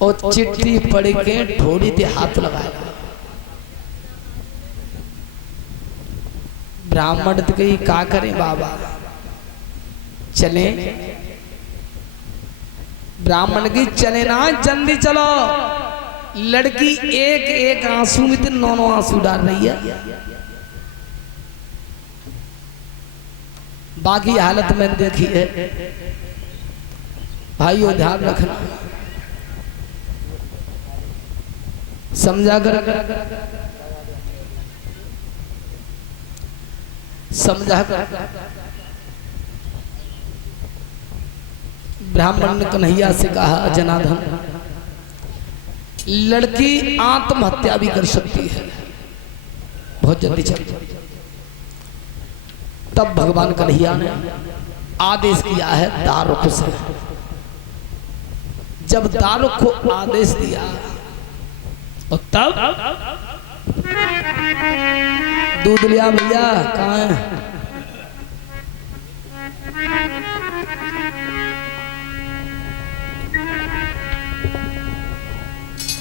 और चिट्ठी पढ़ के ढोली पे हाथ लगाया। ब्राह्मण तो कही का करें बाबा, चले। ब्राह्मण की चले ना, जल्दी चलो। लड़की एक एक आंसू में तो 9 आंसू डाल रही है। बाकी हालत में देखी है भाइयों, ध्यान रखना, समझा कर समझा कर। ब्राह्मण ने कन्हैया से कहा, जनार्दन लड़की आत्महत्या भी कर सकती है, बहुत जल्दी चल। तब भगवान कन्हैया ने आदेश किया है दारुक से। जब दारुक को आदेश दिया और तब दूध लिया भैया, कहाँ है?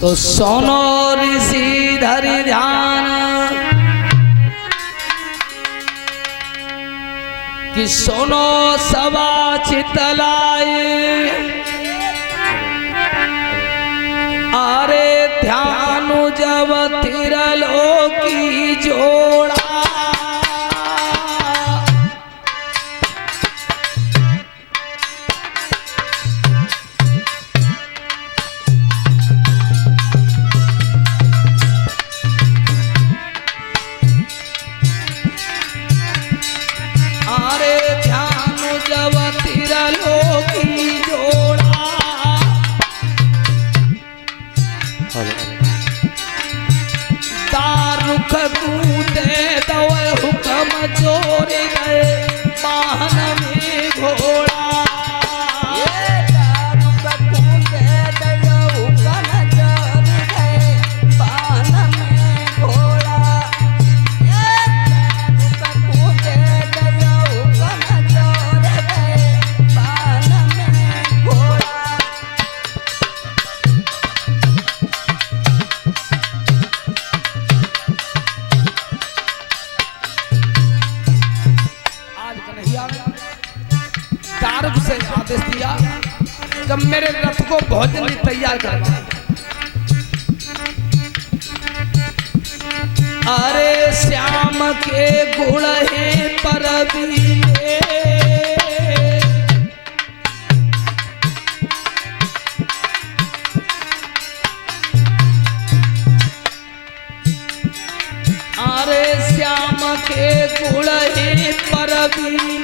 तो सोनो ऋषि धरि ध्यान कि सोनो सवा चितलाए, अरे ध्यान जब तिरलोकी जोड़ा। दारुक कूदे दवे हुक्म जोर गए बाहन में घोड़ा। दारुक कूदे दवे हुक्म जोर गए बाहन में घोड़ा। दारुक कूदे दवे हुक्म जोर गए बाहन में घोड़ा। दारुक से आदेश दिया जब मेरे रथ को भोजन भी तैयार करवा। अरे श्याम के गुण है परवीने, अरे श्याम के गुण है परवीने।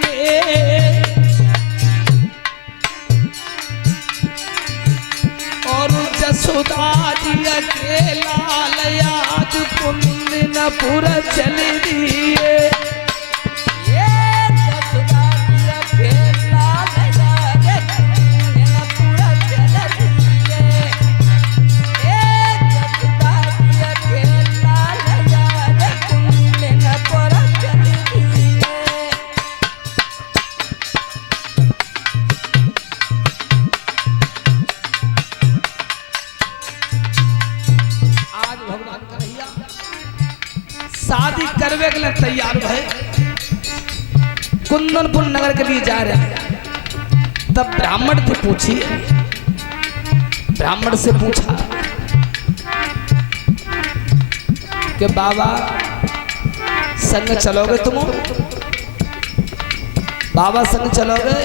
जसोदा जी के लाल आज कुंदनपुर चल दिए। जसोदा जी के लाल आज कुंदनपुर चल दिए। जसोदा जी के लाल आज कुंदनपुर चल दिए। शादी करवे के लिए तैयार है, कुंदनपुर नगर के लिए जा रहे हैं। तब ब्राह्मण से पूछिए, ब्राह्मण से पूछा कि बाबा संग चलोगे तुम? बाबा संग चलोगे?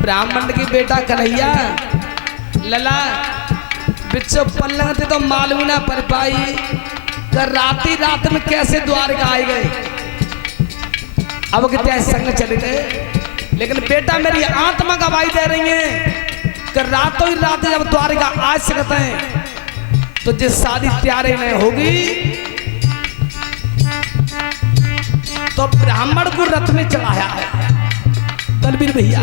ब्राह्मण की बेटा कन्हैया लला बिच्छो पल्लंग थे तो मालूम ना पर पाई राती रात में कैसे द्वारका आए गए। अब कितने संग चले गए, लेकिन बेटा मेरी आत्मा गवाही दे रही है कि रातों ही रात जब द्वारका आ सकते हैं तो जिस शादी त्यारे में होगी तो ब्राह्मण को रथ में चढ़ाया है। बलबीर भैया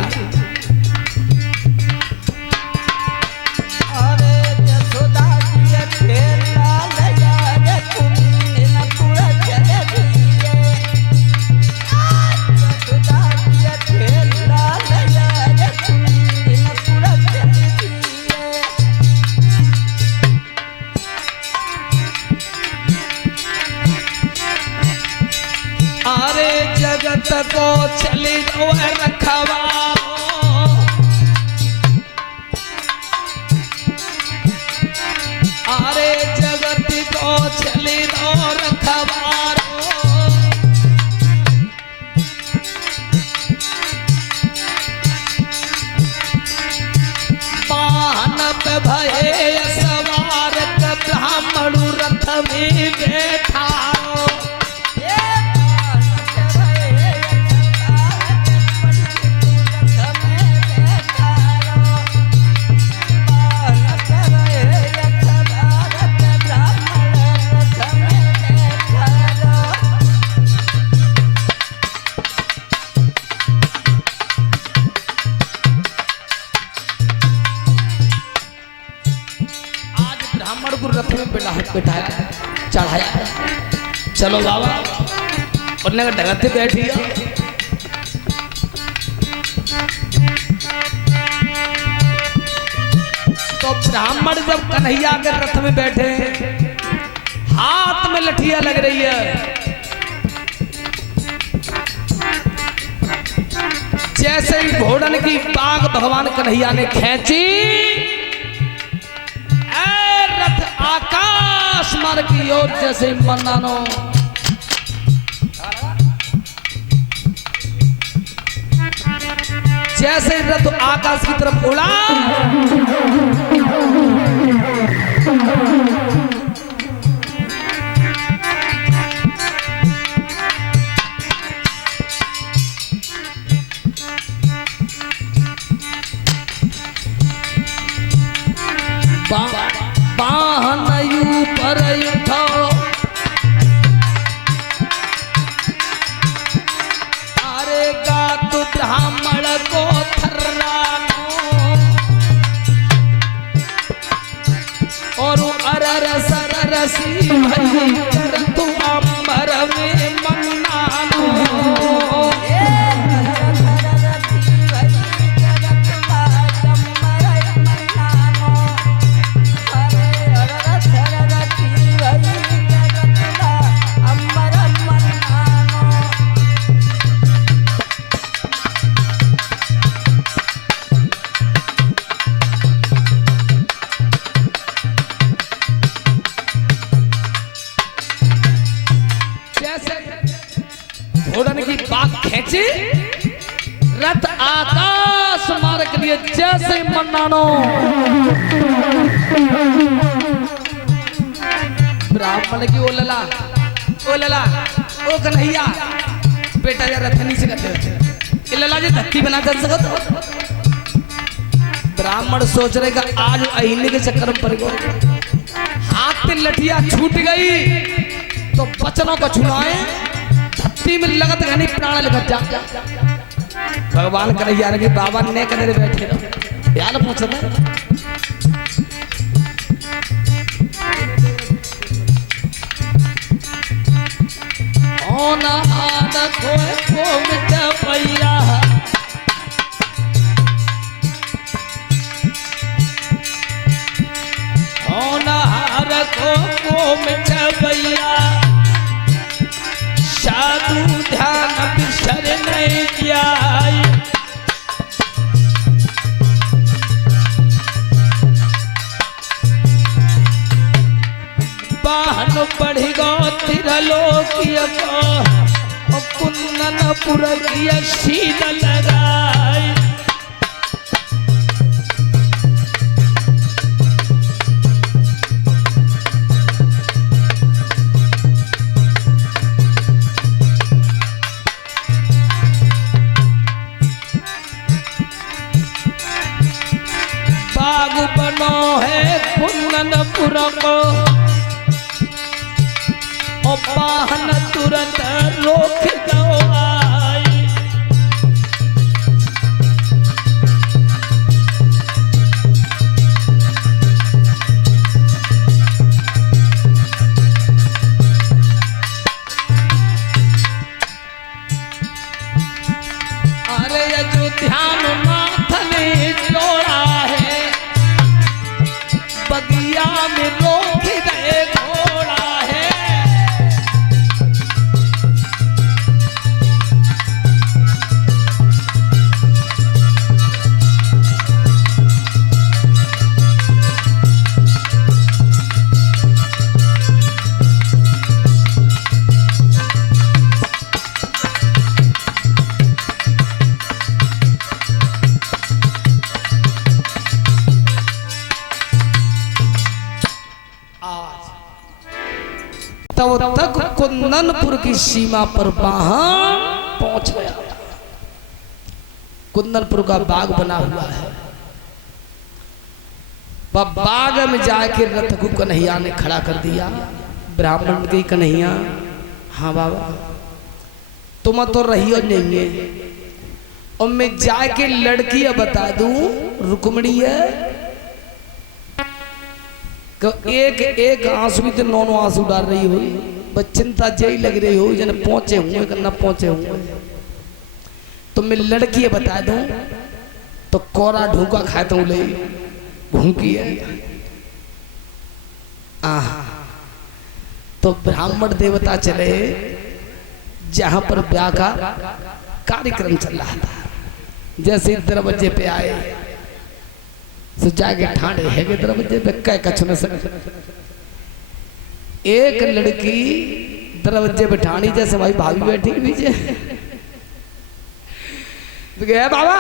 जगत को चले जो रखवारो अरे जगत को चले जो रखवारो भये सवार ब्राह्मण रथ में बैठा बिठाया चढ़ाया चलो बाबा उन्होंने डगते बैठी तो ब्राह्मण जब कन्हैया के रथ में बैठे हाथ में लठिया लग रही है जैसे ही घोड़न की बाग भगवान कन्हैया ने खींची आकाश मार्ग की ओर जैसे मन्नानो जैसे रथ आकाश की तरफ उड़ा पर उठो अरे गा तू ब्राह्मण को थर्रानो और अरर सररसी भई कर तू अंबर में मन्नानो घोड़न की बात खींची रथ आकाश मार्ग के लिए जैसे मन्नानो ब्राह्मण की ओ लला ओ कन्हैया बेटा यार रथ नीचे करते ये लला जी धक्की बना कर सकते ब्राह्मण सोच रहे का आज अहिने के चक्कर में पड़ गए हाथ में लठिया छूट गई तो बचनों को छुड़ाए में लगत घनी प्राण लगत जा भगवान कन्हैया के बाबा ने कदर बैठे रहो यार पूछता ओ ना आद को मिट पैया ओ ना हार को मिट पैया साधु ध्यान बिसर नहीं जाए बाहन बढ़ी गो तिरलोकिया को कुंदन पुरगिया शील लगाए बनो है कुंदनपुर को और वाहन तुरंत रोक दो आई अरे अयोध्या नाथ ने जोड़ा है बगिया में रोक गए घोड़ा है तब तक कुंदनपुर की सीमा पर वाहन पहुंच गया। कुंदनपुर का बाग बना हुआ है, वह बाग में जाके रथ को कन्हैया ने खड़ा कर दिया। ब्राह्मण की कन्हैया, हाँ बाबा तुम तो रही हो नहीं है, और मैं जाके लड़की बता दूं रुक्मणी है, एक एक आंसू भी तो नौ आंसू डाल रही हुई, बस चिंता यही लग रही हो जन पहुंचे हुए कि न पहुंचे हुए। तो मैं लड़की बता दूं तो कोरा ढूका खाता हूं ले भूखी है। तो ब्राह्मण देवता चले जहां पर ब्याह का कार्यक्रम चल रहा था। जैसे दरवाजे पे आए तो जाके ठाणे है के दरवाजे पे कह कछ न सक। एक लड़की दरवाजे पे ठाणी जैसे भाई भाभी बैठी पीछे तो गया बाबा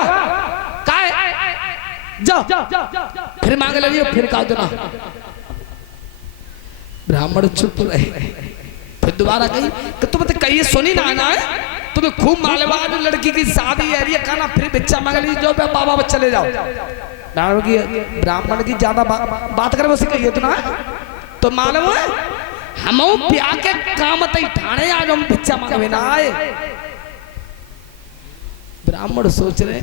काय जाओ फिर मांगे लगी फिर कहा देना। ब्राह्मण चुप रहे, फिर दोबारा कही कि तुम कही सुनी ना ना है तुम्हें खूब मालवान लड़की की शादी है ये कहना फिर बच्चा मांग ली जो बाबा चले जाओ। ब्राह्मण की ज्यादा बात करे उसे कहिए तो ना तो मालूम है हम प्या के काम तई ठाणे आज हम बच्चा मांगे ना आए। ब्राह्मण सोच रहे,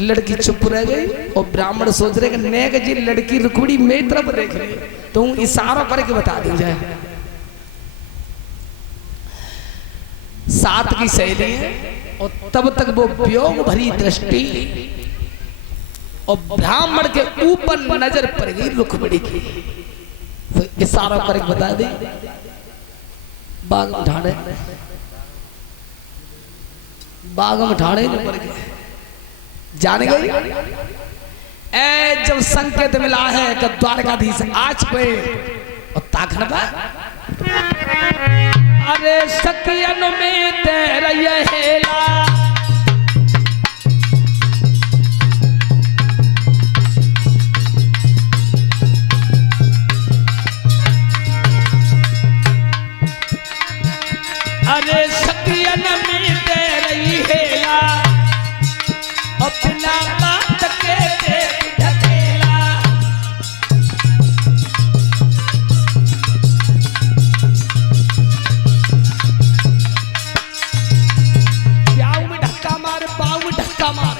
लड़की चुप रह गई और ब्राह्मण सोच रहे कि नेक जी लड़की रुक्मणी मेरी तरफ देख रही तो इशारा करके बता दी जाए। सात की सहेली है और तब तक वो वियोग भरी दृष्टि और ब्राह्मण के ऊपर नजर पड़ गई रुक्मणी की, तो इशारा करके बता दी बाग ठाणे बाग में ठाणे पड़ गए जाने गई। ए जब संकेत मिला है कि द्वारकाधीश आज पे और ताखन बा अरे सकियन में तेरा ये हेला अरे सकियन में तेरा ये हेला अपना बात के ढकेला प्याऊ में धक्का मार पाऊ में धक्का मार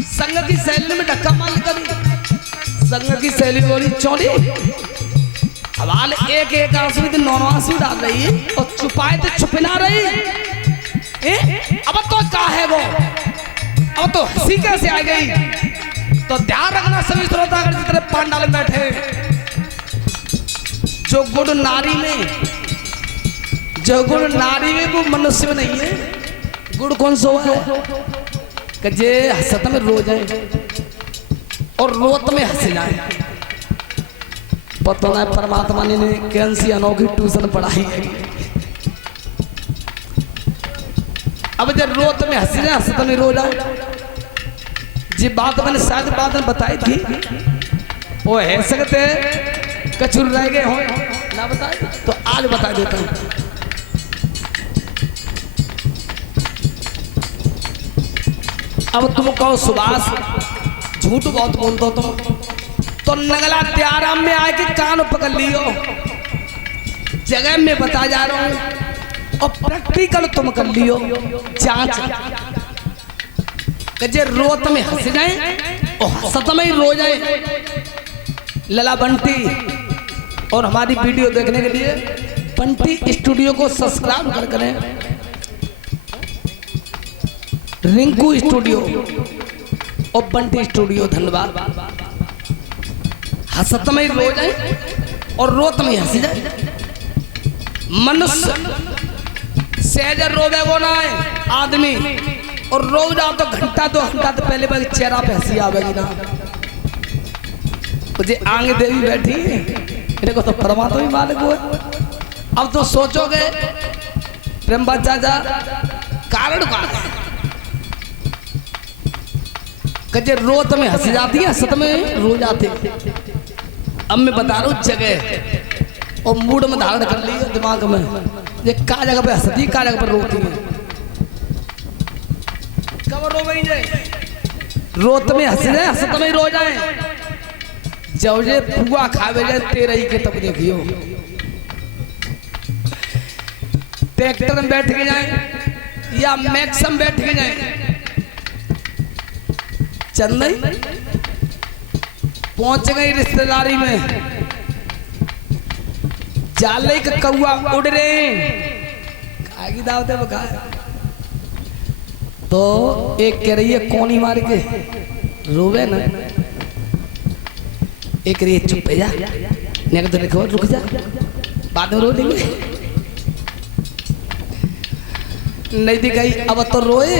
संग की सहेली में धक्का मार कभी संग की सहेली बोली चौड़ी हवाल एक एक आंसू तो नौ आंसू डाल रही है और छुपाए तो छुपना रही अब तो क्या है वो अब तो हंसी कैसे आ गई। तो ध्यान रखना सभी श्रोतागण जितने पांडाल में बैठे जो गुण नारी में वो मनुष्य में नहीं है। गुण कौन सा है कि जे हंसत में रो जाए और रोत में हंस जाए। पता नहीं परमात्मा ने कैसी अनोखी ट्यूशन पढ़ाई है। अब जब रोत में हंसी जाए हंसत में रो जाए जी बात मैंने शायद बात में बताई थी वो है सकते कचूर रह गए हो ना बताए तो आज बता देता हूँ। अब तुम कहो सुभाष झूठ बहुत बोलते हो तुम तो नगला त्याराम में आए कि कान पकड़ लियो जगह में बता जा रहा हूं और प्रैक्टिकल तुम कर लियो जांच जे रोत में हंस जाए और हंसत में ही रो जाए। लला बंटी और हमारी वीडियो देखने के लिए बंटी स्टूडियो को सब्सक्राइब कर करें। रिंकू स्टूडियो और बंटी स्टूडियो धन्यवाद। हंसत में ही रो जाए और रोत में हंस जाए। मनुष्य सहज रोवे वो ना है आदमी और रो जाओ तो घंटा 2 घंटा तो पहले पहले चेहरा पे हंसी आवेगी ना। मुझे आंग देवी बैठी इन्हें को तो परमात्मा ही मालिक हुआ। अब तो सोचोगे प्रेम चाचा कारण का है कि रोत में हंस जाती है हंसत में रो जाते। अब मैं बता रहा हूँ जगह और मूड में धारण कर ली दिमाग में, ये का जगह पे हंसती, का जगह पर रोती है। कब रो गई जाए, रोत में हंस जाए, हंसत में रो जाए। जब ये पुआ खावे जाए तेरे ही के तब देखियो ट्रैक्टर में बैठ के जाए या मैक्सम बैठ के जाए, चेन्नई पहुंच गई रिश्तेदारी में, जाले का कौआ उड़ रहे खाएगी दावते बखा, तो एक कह रही है कोनी मार के रोवे ना, एक कह रही है चुप जा, नहीं तो देखो रुक जा बाद में रो देंगे, नहीं दी गई अब तो रोए।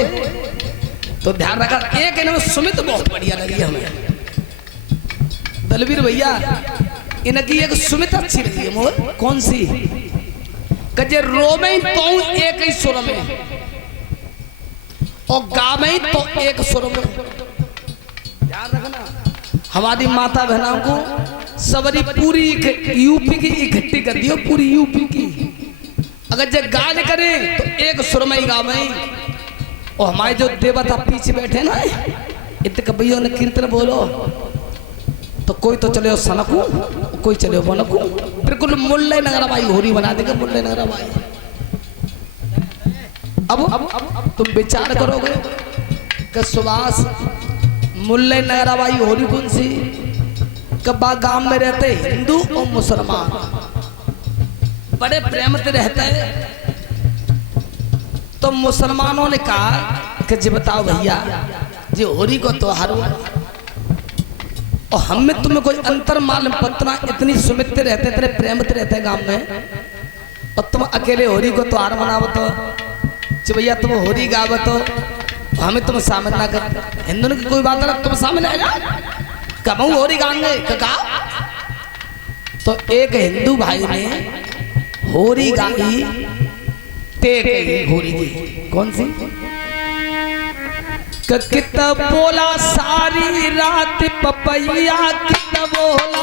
तो ध्यान रखा, एक इनमें सुमित बहुत बढ़िया लगी हमें, दलवीर भैया इनकी एक सुमित अच्छी लगी है मोर। कौन सी? कजे रोवे तो एक ही सुर में और गावे तो एक सुर में। ध्यान रखना, हमारी माता बहनों को सबरी पूरी यूपी की इकट्ठी कर दियो, पूरी यूपी की। अगर जे गान करे तो एक सुर में ही गावे। और हमारे जो देवता पीछे बैठे ना, इतने कबैयों ने कीर्तन बोलो तो कोई तो चले सनकू, कोई चले बनकू, बिल्कुल मुल्ले नगरा भाई होरी बना देगा मुल्ले नगरा भाई। अब तुम विचार करोगे कि सुभाष मुल्ले नगरा भाई होरी कौन सी? कब्बा गांव में रहते हिंदू और मुसलमान बड़े प्रेम से रहते हैं। तो मुसलमानों ने कहा कि जी बताओ भैया जी होरी को त्योहार और हम में तुम्हें कोई अंतर मालूम पतना, इतनी सुमित रहते, तेरे प्रेम से रहते गांव में, और तुम अकेले होरी को त्योहार मनावो तो भैया तुम होरी गावो तो हमें तुम शामिल ना कर। हिंदू की कोई बात ना, तुम शामिल है ना, कब होरी गाएंगे का? तो एक हिंदू भाई ने होरी गाई, तेरे होरी की कौन सी? कितना बोला सारी रात पपैया, कितना बोला